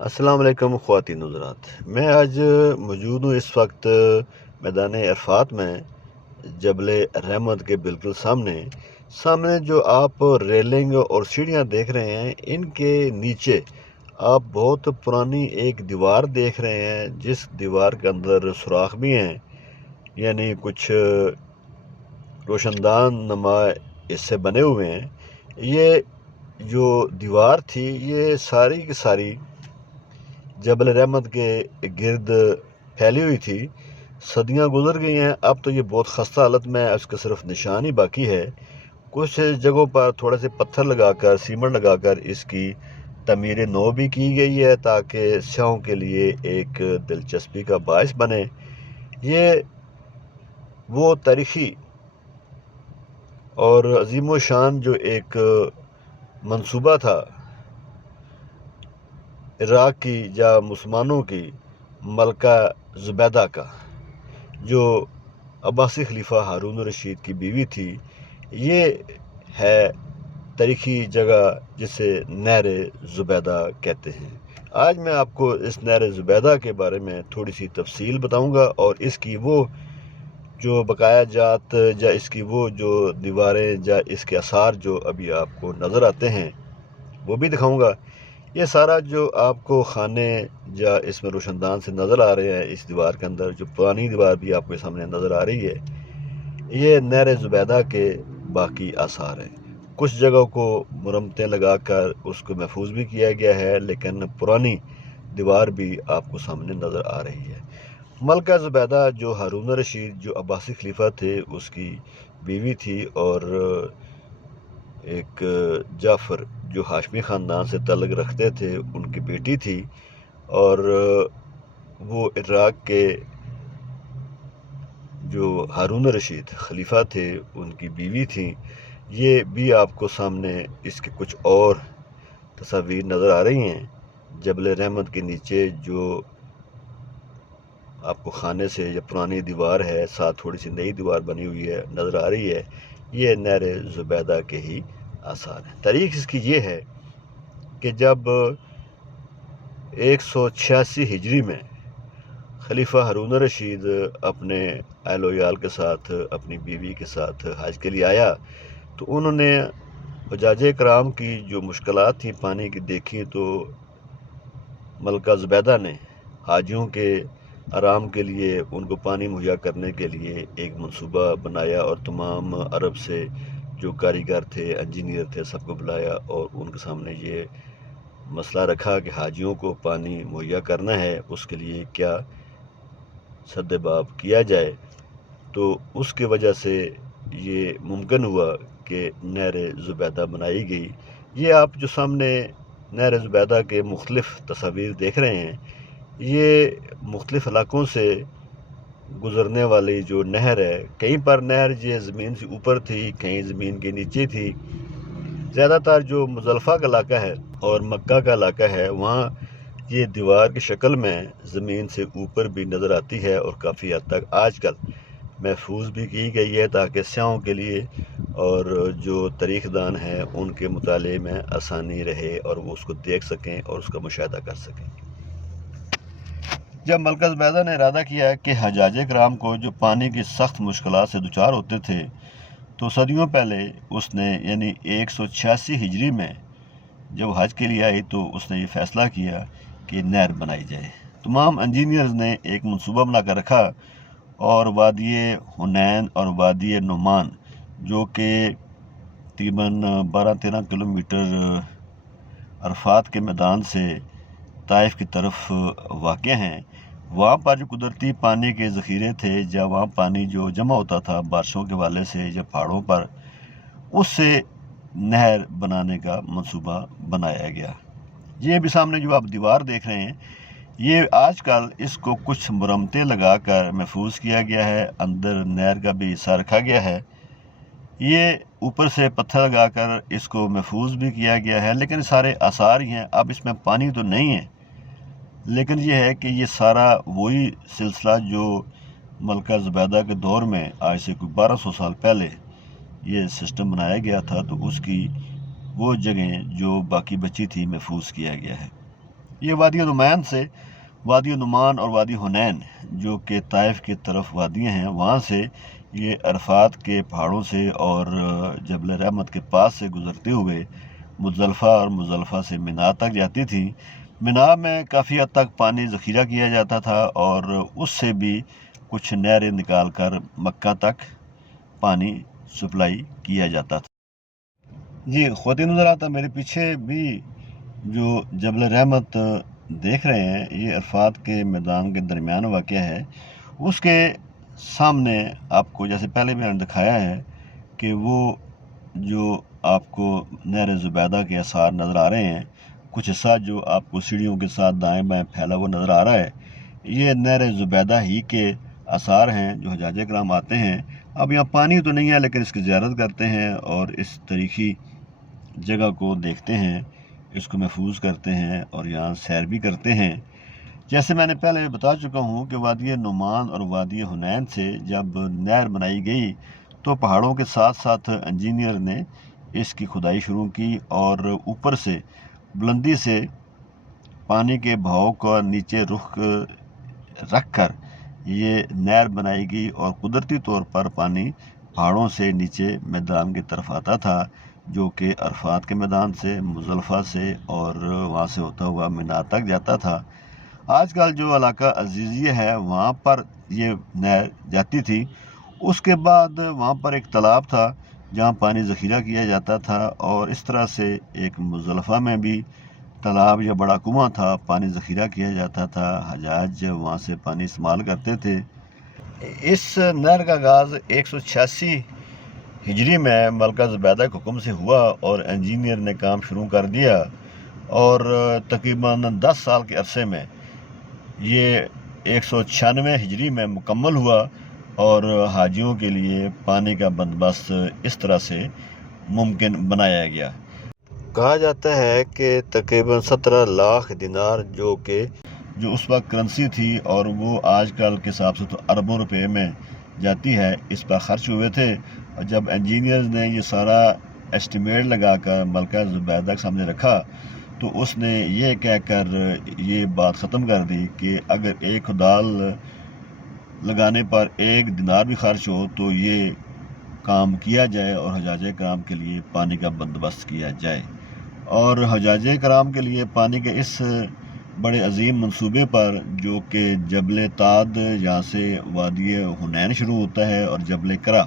السلام علیکم خواتین حضرات، میں آج موجود ہوں اس وقت میدان عرفات میں، جبل رحمت کے بالکل سامنے جو آپ ریلنگ اور سیڑھیاں دیکھ رہے ہیں، ان کے نیچے آپ بہت پرانی ایک دیوار دیکھ رہے ہیں، جس دیوار کے اندر سوراخ بھی ہیں، یعنی کچھ روشندان نما اس سے بنے ہوئے ہیں۔ یہ جو دیوار تھی یہ ساری کی ساری جبل رحمت کے گرد پھیلی ہوئی تھی۔ صدیاں گزر گئی ہیں، اب تو یہ بہت خستہ حالت میں ہے، اس کا صرف نشان ہی باقی ہے۔ کچھ جگہوں پر تھوڑے سے پتھر لگا کر، سیمنٹ لگا کر اس کی تعمیر نو بھی کی گئی ہے تاکہ سیاحوں کے لیے ایک دلچسپی کا باعث بنے۔ یہ وہ تاریخی اور عظیم و شان جو ایک منصوبہ تھا عراق کی یا مسلمانوں کی ملکہ زبیدہ کا، جو عباسی خلیفہ ہارون الرشید کی بیوی تھی، یہ ہے تاریخی جگہ جسے نہر زبیدہ کہتے ہیں۔ آج میں آپ کو اس نہر زبیدہ کے بارے میں تھوڑی سی تفصیل بتاؤں گا اور اس کی وہ جو بقایا جات یا اس کی وہ جو دیواریں یا اس کے آثار جو ابھی آپ کو نظر آتے ہیں وہ بھی دکھاؤں گا۔ یہ سارا جو آپ کو خانے یا اس میں روشندان سے نظر آ رہے ہیں، اس دیوار کے اندر جو پرانی دیوار بھی آپ کے سامنے نظر آ رہی ہے، یہ نہر زبیدہ کے باقی آثار ہیں۔ کچھ جگہوں کو مرمتیں لگا کر اس کو محفوظ بھی کیا گیا ہے، لیکن پرانی دیوار بھی آپ کو سامنے نظر آ رہی ہے۔ ملکہ زبیدہ جو ہارون الرشید جو عباسی خلیفہ تھے اس کی بیوی تھی، اور ایک جعفر جو ہاشمی خاندان سے تعلق رکھتے تھے ان کی بیٹی تھی، اور وہ عراق کے جو ہارون الرشید خلیفہ تھے ان کی بیوی تھیں۔ یہ بھی آپ کو سامنے اس کے کچھ اور تصاویر نظر آ رہی ہیں۔ جبل رحمت کے نیچے جو آپ کو خانے سے یا پرانی دیوار ہے، ساتھ تھوڑی سی نئی دیوار بنی ہوئی ہے نظر آ رہی ہے، یہ نہر زبیدہ کے ہی آثار ہیں۔ تاریخ اس کی یہ ہے کہ جب 186 ہجری میں خلیفہ ہارون الرشید اپنے اہل و عیال کے ساتھ، اپنی بیوی کے ساتھ حج کے لیے آیا، تو انہوں نے حجاج کرام کی جو مشکلات تھیں پانی کی دیکھی، تو ملکہ زبیدہ نے حاجیوں کے آرام کے لیے ان کو پانی مہیا کرنے کے لیے ایک منصوبہ بنایا، اور تمام عرب سے جو کاریگر تھے، انجینئر تھے، سب کو بلایا اور ان کے سامنے یہ مسئلہ رکھا کہ حاجیوں کو پانی مہیا کرنا ہے، اس کے لیے کیا سد باب کیا جائے۔ تو اس کی وجہ سے یہ ممکن ہوا کہ نہر زبیدہ بنائی گئی۔ یہ آپ جو سامنے نہر زبیدہ کے مختلف تصاویر دیکھ رہے ہیں، یہ مختلف علاقوں سے گزرنے والی جو نہر ہے۔ کہیں پر نہر یہ زمین سے اوپر تھی، کہیں زمین کے نیچے تھی۔ زیادہ تر جو مزدلفہ کا علاقہ ہے اور مکہ کا علاقہ ہے، وہاں یہ دیوار کی شکل میں زمین سے اوپر بھی نظر آتی ہے، اور کافی حد تک آج کل محفوظ بھی کی گئی ہے تاکہ سیاحوں کے لیے اور جو تاریخ دان ہیں ان کے مطالعے میں آسانی رہے اور وہ اس کو دیکھ سکیں اور اس کا مشاہدہ کر سکیں۔ جب ملکہ زبیدہ نے ارادہ کیا کہ حجاج کرام کو جو پانی کی سخت مشکلات سے دوچار ہوتے تھے، تو صدیوں پہلے اس نے یعنی 186 ہجری میں جب حج کے لیے آئی تو اس نے یہ فیصلہ کیا کہ نہر بنائی جائے۔ تمام انجینئرز نے ایک منصوبہ بنا کر رکھا، اور وادی حنین اور وادی نعمان جو کہ تقریباً 12-13 کلومیٹر عرفات کے میدان سے طائف کی طرف واقع ہیں، وہاں پر جو قدرتی پانی کے ذخیرے تھے یا وہاں پانی جو جمع ہوتا تھا بارشوں کے والے سے یا پہاڑوں پر، اس سے نہر بنانے کا منصوبہ بنایا گیا۔ یہ بھی سامنے جو آپ دیوار دیکھ رہے ہیں، یہ آج کل اس کو کچھ مرمتیں لگا کر محفوظ کیا گیا ہے، اندر نہر کا بھی حصہ رکھا گیا ہے۔ یہ اوپر سے پتھر لگا کر اس کو محفوظ بھی کیا گیا ہے، لیکن سارے آثار ہی ہیں۔ اب اس میں پانی تو نہیں ہے، لیکن یہ ہے کہ یہ سارا وہی سلسلہ جو ملکہ زبیدہ کے دور میں آج سے کوئی 1200 سال پہلے یہ سسٹم بنایا گیا تھا، تو اس کی وہ جگہیں جو باقی بچی تھی محفوظ کیا گیا ہے۔ یہ وادی نعمان سے، وادی نعمان اور وادی حنین جو کہ طائف کی طرف وادیاں ہیں، وہاں سے یہ عرفات کے پہاڑوں سے اور جبل رحمت کے پاس سے گزرتے ہوئے مزدلفہ اور مزدلفہ سے مینا تک جاتی تھی۔ مینا میں کافی حد تک پانی ذخیرہ کیا جاتا تھا اور اس سے بھی کچھ نہریں نکال کر مکہ تک پانی سپلائی کیا جاتا تھا۔ جی خواتین نظر آتا میرے پیچھے بھی جو جبل رحمت دیکھ رہے ہیں، یہ عرفات کے میدان کے درمیان واقع ہے۔ اس کے سامنے آپ کو جیسے پہلے بھی میں نے دکھایا ہے کہ وہ جو آپ کو نہر زبیدہ کے آثار نظر آ رہے ہیں، کچھ حصہ جو آپ کو سیڑھیوں کے ساتھ دائیں بائیں پھیلا ہوا نظر آ رہا ہے، یہ نہر زبیدہ ہی کے آثار ہیں جو حجاج کرام آتے ہیں۔ اب یہاں پانی تو نہیں ہے لیکن اس کی زیارت کرتے ہیں اور اس تاریخی جگہ کو دیکھتے ہیں، اس کو محفوظ کرتے ہیں اور یہاں سیر بھی کرتے ہیں۔ جیسے میں نے پہلے بتا چکا ہوں کہ وادی نعمان اور وادی حنین سے جب نہر بنائی گئی تو پہاڑوں کے ساتھ ساتھ انجینئر نے اس کی کھدائی شروع کی اور اوپر سے بلندی سے پانی کے بہاؤ کا نیچے رخ رکھ کر یہ نہر بنائی گئی اور قدرتی طور پر پانی پہاڑوں سے نیچے میدان کی طرف آتا تھا، جو کہ عرفات کے میدان سے، مزدلفہ سے اور وہاں سے ہوتا ہوا مینا تک جاتا تھا۔ آج کل جو علاقہ عزیزیہ ہے وہاں پر یہ نہر جاتی تھی۔ اس کے بعد وہاں پر ایک تالاب تھا جہاں پانی ذخیرہ کیا جاتا تھا اور اس طرح سے ایک مزدلفہ میں بھی تالاب یا بڑا کنواں تھا، پانی ذخیرہ کیا جاتا تھا، حجاج وہاں سے پانی استعمال کرتے تھے۔ اس نہر کا آغاز 186 ہجری میں ملکہ زبیدہ کے حکم سے ہوا اور انجینئر نے کام شروع کر دیا اور تقریباً 10 سال کے عرصے میں یہ 196 ہجری میں مکمل ہوا اور حاجیوں کے لیے پانی کا بندوبست اس طرح سے ممکن بنایا گیا۔ کہا جاتا ہے کہ تقریباً 17 لاکھ دینار جو اس وقت کرنسی تھی اور وہ آج کل کے حساب سے تو اربوں روپے میں جاتی ہے، اس پر خرچ ہوئے تھے۔ اور جب انجینئرز نے یہ سارا ایسٹیمیٹ لگا کر ملکہ زبیدہ کے سامنے رکھا تو اس نے یہ کہہ کر یہ بات ختم کر دی کہ اگر ایک کھدال لگانے پر 1 دینار بھی خرچ ہو تو یہ کام کیا جائے اور حجاج کرام کے لیے پانی کا بندوبست کیا جائے۔ اور حجاج کرام کے لیے پانی کے اس بڑے عظیم منصوبے پر جو کہ جبل تاد یہاں سے وادی حنین شروع ہوتا ہے اور جبل کرا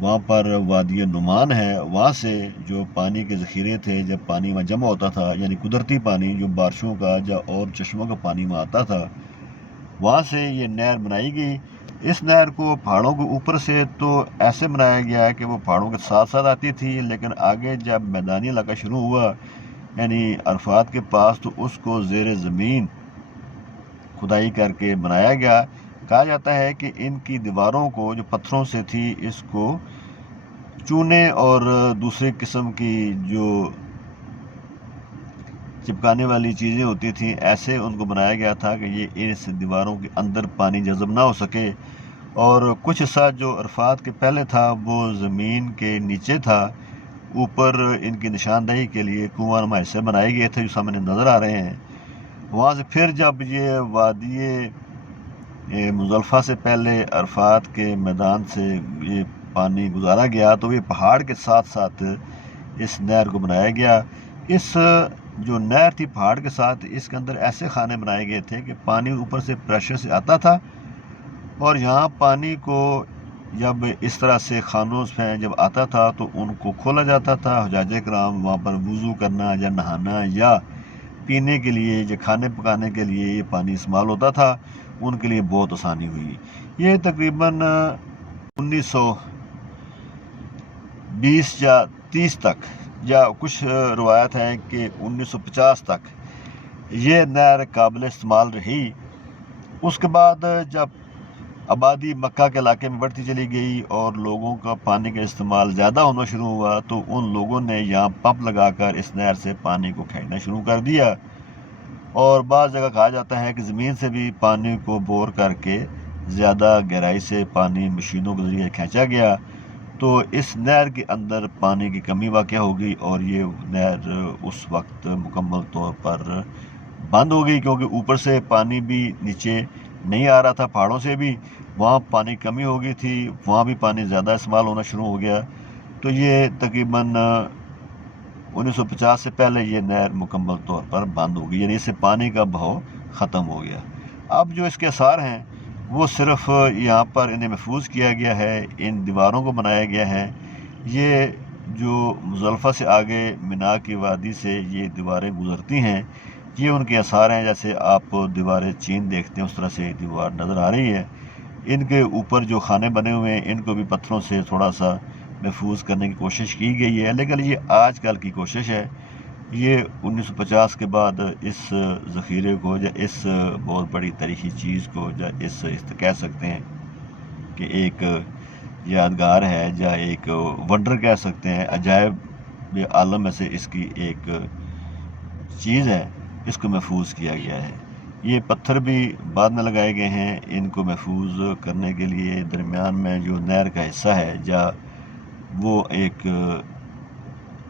وہاں پر وادی نعمان ہے، وہاں سے جو پانی کے ذخیرے تھے، جب پانی وہاں جمع ہوتا تھا یعنی قدرتی پانی جو بارشوں کا یا اور چشموں کا پانی وہاں آتا تھا، وہاں سے یہ نہر بنائی گئی۔ اس نہر کو پہاڑوں کے اوپر سے تو ایسے بنایا گیا کہ وہ پہاڑوں کے ساتھ ساتھ آتی تھی، لیکن آگے جب میدانی علاقہ شروع ہوا یعنی عرفات کے پاس تو اس کو زیر زمین کھدائی کر کے بنایا گیا۔ کہا جاتا ہے کہ ان کی دیواروں کو جو پتھروں سے تھی اس کو چونے اور دوسرے قسم کی جو چپکانے والی چیزیں ہوتی تھیں ایسے ان کو بنایا گیا تھا کہ یہ اس دیواروں کے اندر پانی جذب نہ ہو سکے، اور کچھ حصہ جو عرفات کے پہلے تھا وہ زمین کے نیچے تھا، اوپر ان کی نشاندہی کے لیے کنواں نما حصے بنائے گئے تھے جو سامنے نظر آ رہے ہیں۔ وہاں سے پھر جب یہ وادی مزدلفہ سے پہلے عرفات کے میدان سے یہ پانی گزارا گیا تو یہ پہاڑ کے ساتھ ساتھ اس نہر کو بنایا گیا۔ اس جو نہر تھی پہاڑ کے ساتھ، اس کے اندر ایسے خانے بنائے گئے تھے کہ پانی اوپر سے پریشر سے آتا تھا اور یہاں پانی کو جب اس طرح سے خانوں سے جب آتا تھا تو ان کو کھولا جاتا تھا، حجاج کرام وہاں پر وضو کرنا یا نہانا یا پینے کے لیے یا کھانے پکانے کے لیے یہ پانی استعمال ہوتا تھا، ان کے لیے بہت آسانی ہوئی۔ یہ تقریباً 1920 یا 30 تک یا کچھ روایت ہے کہ 1950 تک یہ نہر قابل استعمال رہی۔ اس کے بعد جب آبادی مکہ کے علاقے میں بڑھتی چلی گئی اور لوگوں کا پانی کا استعمال زیادہ ہونا شروع ہوا تو ان لوگوں نے یہاں پمپ لگا کر اس نہر سے پانی کو کھینچنا شروع کر دیا، اور بعض جگہ کہا جاتا ہے کہ زمین سے بھی پانی کو بور کر کے زیادہ گہرائی سے پانی مشینوں کے ذریعے کھینچا گیا، تو اس نہر کے اندر پانی کی کمی واقع ہو گئی اور یہ نہر اس وقت مکمل طور پر بند ہو گئی کیونکہ اوپر سے پانی بھی نیچے نہیں آ رہا تھا پہاڑوں سے بھی، وہاں پانی کمی ہو گئی تھی، وہاں بھی پانی زیادہ استعمال ہونا شروع ہو گیا. تو یہ تقریباً 1950 سے پہلے یہ نہر مکمل طور پر بند ہو گئی، یعنی اس سے پانی کا بہاؤ ختم ہو گیا. اب جو اس کے آثار ہیں وہ صرف یہاں پر انہیں محفوظ کیا گیا ہے، ان دیواروں کو بنایا گیا ہے. یہ جو مزدلفہ سے آگے مینا کی وادی سے یہ دیواریں گزرتی ہیں، یہ ان کے آثار ہیں. جیسے آپ دیواریں چین دیکھتے ہیں اس طرح سے دیوار نظر آ رہی ہے. ان کے اوپر جو خانے بنے ہوئے ہیں ان کو بھی پتھروں سے تھوڑا سا محفوظ کرنے کی کوشش کی گئی ہے، لیکن یہ آج کل کی کوشش ہے. یہ 1950 کے بعد اس ذخیرے کو یا اس بہت بڑی تاریخی چیز کو یا اس کہہ سکتے ہیں کہ ایک یادگار ہے یا ایک ونڈر کہہ سکتے ہیں، عجائب عالم میں سے اس کی ایک چیز ہے، اس کو محفوظ کیا گیا ہے. یہ پتھر بھی بعد میں لگائے گئے ہیں ان کو محفوظ کرنے کے لیے. درمیان میں جو نہر کا حصہ ہے یا وہ ایک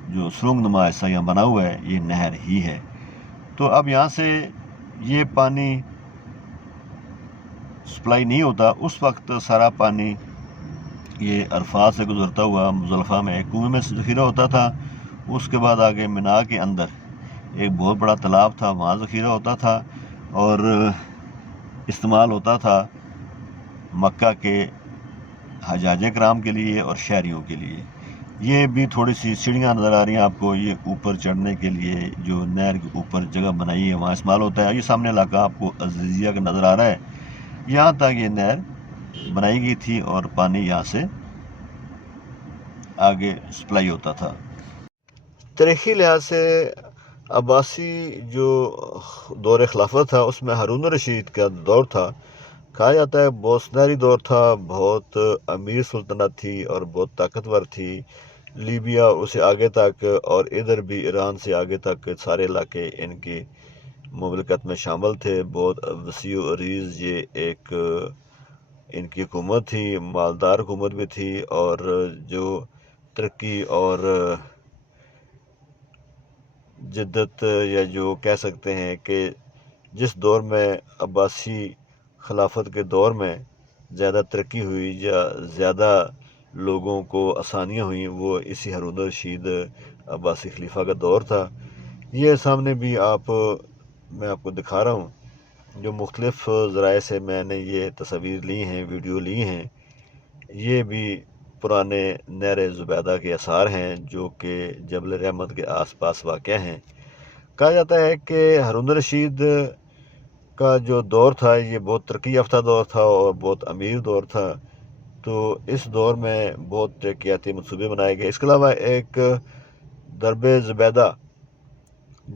جو سرنگ نما حصہ یہاں بنا ہوا ہے یہ نہر ہی ہے. تو اب یہاں سے یہ پانی سپلائی نہیں ہوتا، اس وقت سارا پانی یہ عرفات سے گزرتا ہوا مزدلفہ میں ایک کنویں میں ذخیرہ ہوتا تھا. اس کے بعد آگے مینا کے اندر ایک بہت بڑا تالاب تھا، وہاں ذخیرہ ہوتا تھا اور استعمال ہوتا تھا مکہ کے حجاج کرام کے لیے اور شہریوں کے لیے. یہ بھی تھوڑی سی سیڑھیاں نظر آ رہی ہیں آپ کو، یہ اوپر چڑھنے کے لیے جو نہر کے اوپر جگہ بنائی ہے وہاں استعمال ہوتا ہے. یہ سامنے علاقہ آپ کو عزیزیہ کا نظر آ رہا ہے، یہاں تک یہ نہر بنائی گئی تھی اور پانی یہاں سے آگے سپلائی ہوتا تھا. تاریخی لحاظ سے عباسی جو دور خلافت تھا اس میں ہارون الرشید کا دور تھا. کہا جاتا ہے بہت سنہری دور تھا، بہت امیر سلطنت تھی اور بہت طاقتور تھی. لیبیا اسے آگے تک اور ادھر بھی ایران سے آگے تک سارے علاقے ان کی مملکت میں شامل تھے. بہت وسیع و عریض یہ ایک ان کی حکومت تھی، مالدار حکومت بھی تھی. اور جو ترقی اور جدت یا جو کہہ سکتے ہیں کہ جس دور میں عباسی خلافت کے دور میں زیادہ ترقی ہوئی یا زیادہ لوگوں کو آسانیاں ہوئیں وہ اسی ہارون الرشید عباسی خلیفہ کا دور تھا. یہ سامنے بھی میں آپ کو دکھا رہا ہوں، جو مختلف ذرائع سے میں نے یہ تصاویر لی ہیں، ویڈیو لی ہیں. یہ بھی پرانے نہر زبیدہ کے آثار ہیں جو کہ جبل رحمت کے آس پاس واقع ہیں. کہا جاتا ہے کہ ہارون الرشید کا جو دور تھا یہ بہت ترقی یافتہ دور تھا اور بہت امیر دور تھا. تو اس دور میں بہت ترقیاتی منصوبے بنائے گئے. اس کے علاوہ ایک درب زبیدہ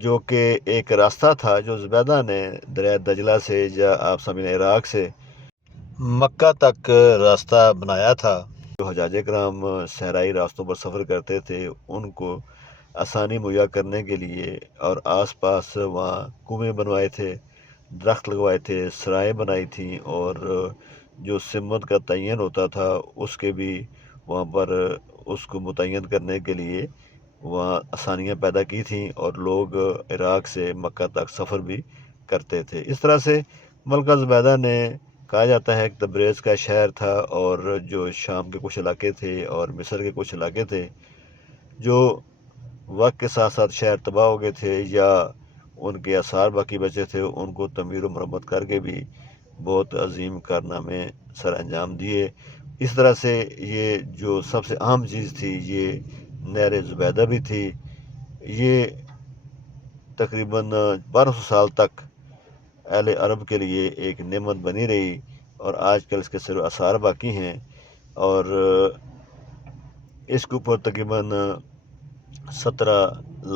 جو کہ ایک راستہ تھا جو زبیدہ نے دریائے دجلہ سے یا آپ سمجھیں عراق سے مکہ تک راستہ بنایا تھا. جو حجاج کرام صحرائی راستوں پر سفر کرتے تھے ان کو آسانی مہیا کرنے کے لیے، اور آس پاس وہاں کنویں بنوائے تھے، درخت لگوائے تھے، سرائیں بنائی تھیں، اور جو سمت کا تعین ہوتا تھا اس کے بھی وہاں پر اس کو متعین کرنے کے لیے وہاں آسانیاں پیدا کی تھیں اور لوگ عراق سے مکہ تک سفر بھی کرتے تھے. اس طرح سے ملکہ زبیدہ نے کہا جاتا ہے کہ تبریز کا شہر تھا، اور جو شام کے کچھ علاقے تھے اور مصر کے کچھ علاقے تھے جو وقت کے ساتھ ساتھ شہر تباہ ہو گئے تھے یا ان کے آثار باقی بچے تھے، ان کو تعمیر و مرمت کر کے بھی بہت عظیم کارنامے سر انجام دیے. اس طرح سے یہ جو سب سے اہم چیز تھی یہ نہر زبیدہ بھی تھی. یہ تقریباً 1200 سال تک اہل عرب کے لیے ایک نعمت بنی رہی، اور آج کل اس کے صرف آثار باقی ہیں. اور اس کے اوپر تقریباً 17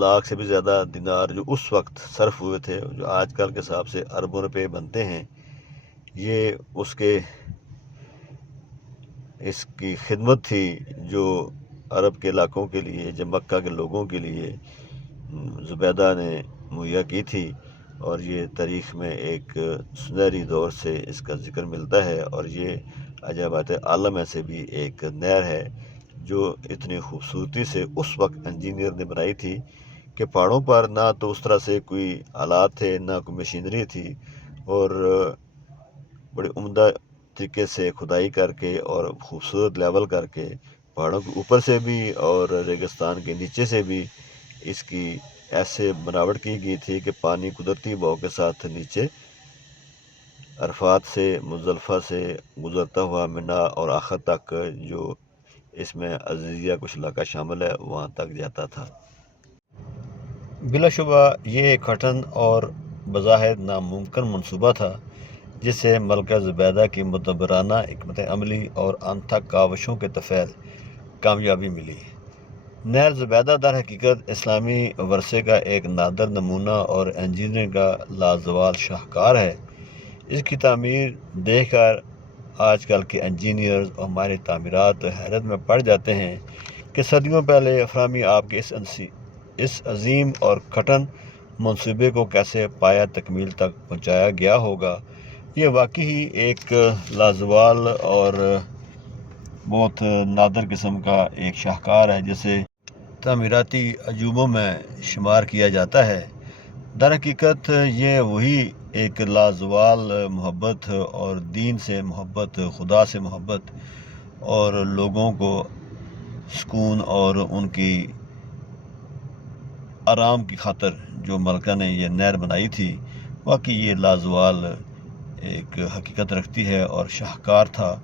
لاکھ سے بھی زیادہ دینار جو اس وقت صرف ہوئے تھے، جو آج کل کے حساب سے اربوں روپے بنتے ہیں، یہ اس کی خدمت تھی جو عرب کے علاقوں کے لیے، جو مکہ کے لوگوں کے لیے زبیدہ نے مہیا کی تھی. اور یہ تاریخ میں ایک سنہری دور سے اس کا ذکر ملتا ہے، اور یہ عجائبات عالم میں سے بھی ایک نہر ہے جو اتنی خوبصورتی سے اس وقت انجینئر نے بنائی تھی کہ پہاڑوں پر نہ تو اس طرح سے کوئی آلات تھے، نہ کوئی مشینری تھی، اور بڑے عمدہ طریقے سے کھدائی کر کے اور خوبصورت لیول کر کے پہاڑوں کے اوپر سے بھی اور ریگستان کے نیچے سے بھی اس کی ایسے بناوٹ کی گئی تھی کہ پانی قدرتی بہاؤ کے ساتھ نیچے عرفات سے مزدلفہ سے گزرتا ہوا منا اور آخر تک جو اس میں عزیزیہ کچھ علاقہ شامل ہے وہاں تک جاتا تھا۔ بلا شبہ یہ ایک کٹھن اور بظاہر ناممکن منصوبہ تھا جسے ملکہ زبیدہ کی مدبرانہ حکمت عملی اور ان تھک کاوشوں کے تفیل کامیابی ملی۔ نہر زبیدہ در حقیقت اسلامی ورثے کا ایک نادر نمونہ اور انجینئرنگ کا لازوال شاہکار ہے۔ اس کی تعمیر دیکھ کر آج کل کے انجینئرز اور ماہر تعمیرات حیرت میں پڑ جاتے ہیں کہ صدیوں پہلے افرامی آپ کے اس عظیم اور کٹھن منصوبے کو کیسے پایہ تکمیل تک پہنچایا گیا ہوگا۔ یہ واقعی ایک لازوال اور بہت نادر قسم کا ایک شاہکار ہے جسے تعمیراتی عجوبوں میں شمار کیا جاتا ہے۔ در حقیقت یہ وہی ایک لازوال محبت اور دین سے محبت، خدا سے محبت اور لوگوں کو سکون اور ان کی آرام کی خاطر جو ملکہ نے یہ نہر بنائی تھی، واقعی یہ لازوال ایک حقیقت رکھتی ہے اور شاہکار تھا۔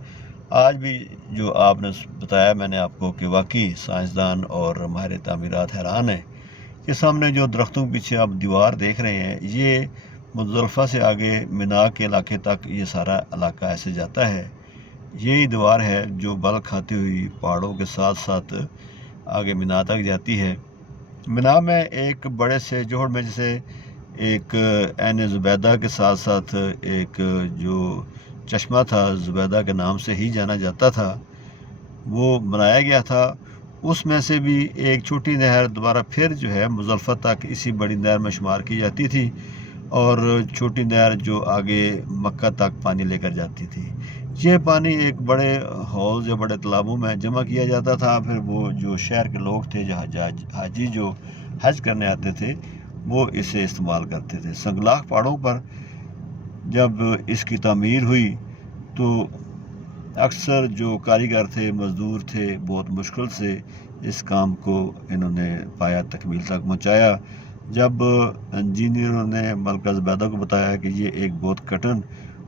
آج بھی جو آپ نے بتایا میں نے آپ کو کہ واقعی سائنسدان اور ماہر تعمیرات حیران ہیں۔ یہ سامنے جو درختوں کے پیچھے آپ دیوار دیکھ رہے ہیں، یہ مزدلفہ سے آگے منا کے علاقے تک یہ سارا علاقہ ایسے جاتا ہے۔ یہی دیوار ہے جو بل کھاتی ہوئی پہاڑوں کے ساتھ ساتھ آگے منا تک جاتی ہے۔ منا میں ایک بڑے سے جوہڑ میں جسے ایک عین زبیدہ کے ساتھ ساتھ ایک جو چشمہ تھا زبیدہ کے نام سے ہی جانا جاتا تھا، وہ بنایا گیا تھا۔ اس میں سے بھی ایک چھوٹی نہر دوبارہ پھر جو ہے مزدلفہ تک اسی بڑی نہر میں شمار کی جاتی تھی، اور چھوٹی نہر جو آگے مکہ تک پانی لے کر جاتی تھی۔ یہ پانی ایک بڑے حوض یا بڑے تالابوں میں جمع کیا جاتا تھا، پھر وہ جو شہر کے لوگ تھے حاجی جو حج کرنے آتے تھے وہ اسے استعمال کرتے تھے۔ سنگلاخ پہاڑوں پر جب اس کی تعمیر ہوئی تو اکثر جو کاریگر تھے، مزدور تھے، بہت مشکل سے اس کام کو انہوں نے پایہ تکمیل تک پہنچایا۔ جب انجینئروں نے ملکہ زبیدہ کو بتایا کہ یہ ایک بہت کٹھن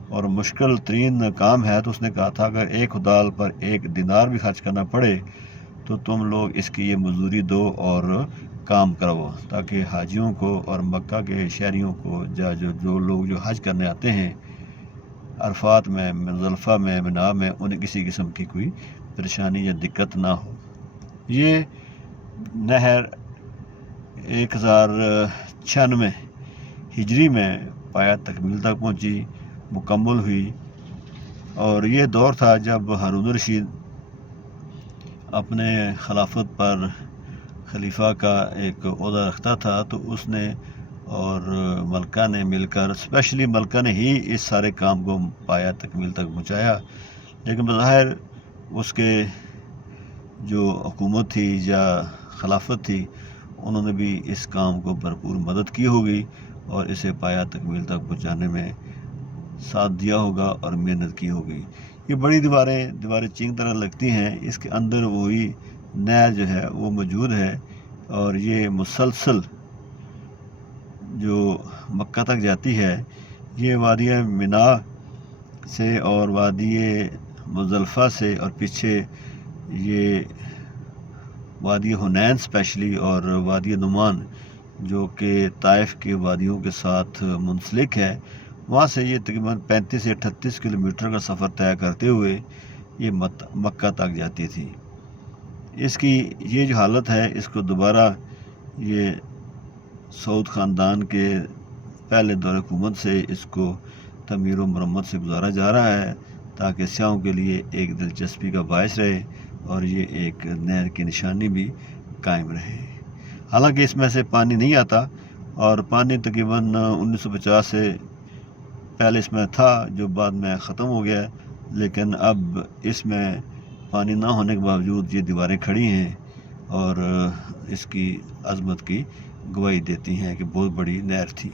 اور مشکل ترین کام ہے تو اس نے کہا تھا اگر ایک خدال پر 1 دینار بھی خرچ کرنا پڑے تو تم لوگ اس کی یہ مزدوری دو اور کام کرو، تاکہ حاجیوں کو اور مکہ کے شہریوں کو جو لوگ جو حج کرنے آتے ہیں عرفات میں، مزدلفہ میں، منا میں، انہیں کسی قسم کی کوئی پریشانی یا دقت نہ ہو۔ یہ نہر 1096 ہجری میں پایہ تکمیل تک پہنچی، مکمل ہوئی، اور یہ دور تھا جب ہارون الرشید اپنے خلافت پر خلیفہ کا ایک عہدہ رکھتا تھا، تو اس نے اور ملکہ نے مل کر، اسپیشلی ملکہ نے ہی اس سارے کام کو پایہ تکمیل تک پہنچایا، لیکن بظاہر اس کے جو حکومت تھی یا خلافت تھی انہوں نے بھی اس کام کو بھرپور مدد کی ہوگی اور اسے پایہ تکمیل تک پہنچانے میں ساتھ دیا ہوگا اور محنت کی ہوگی۔ یہ بڑی دیواریں چینگ طرح لگتی ہیں، اس کے اندر وہی نہر جو ہے وہ موجود ہے، اور یہ مسلسل جو مکہ تک جاتی ہے۔ یہ وادی منا سے اور وادی مزدلفہ سے اور پیچھے یہ وادی حنین اسپیشلی اور وادی نعمان جو کہ طائف کے وادیوں کے ساتھ منسلک ہے، وہاں سے یہ تقریباً 35 سے 38 کلومیٹر کا سفر طے کرتے ہوئے یہ مکہ تک جاتی تھی۔ اس کی یہ جو حالت ہے اس کو دوبارہ یہ سعود خاندان کے پہلے دور حکومت سے اس کو تعمیر و مرمت سے گزارا جا رہا ہے تاکہ سیاحوں کے لیے ایک دلچسپی کا باعث رہے اور یہ ایک نہر کی نشانی بھی قائم رہے۔ حالانکہ اس میں سے پانی نہیں آتا، اور پانی تقریباً 1950 سے پہلے اس میں تھا جو بعد میں ختم ہو گیا، لیکن اب اس میں پانی نہ ہونے کے باوجود یہ دیواریں کھڑی ہیں اور اس کی عظمت کی گواہی دیتی ہیں کہ بہت بڑی نہر تھی۔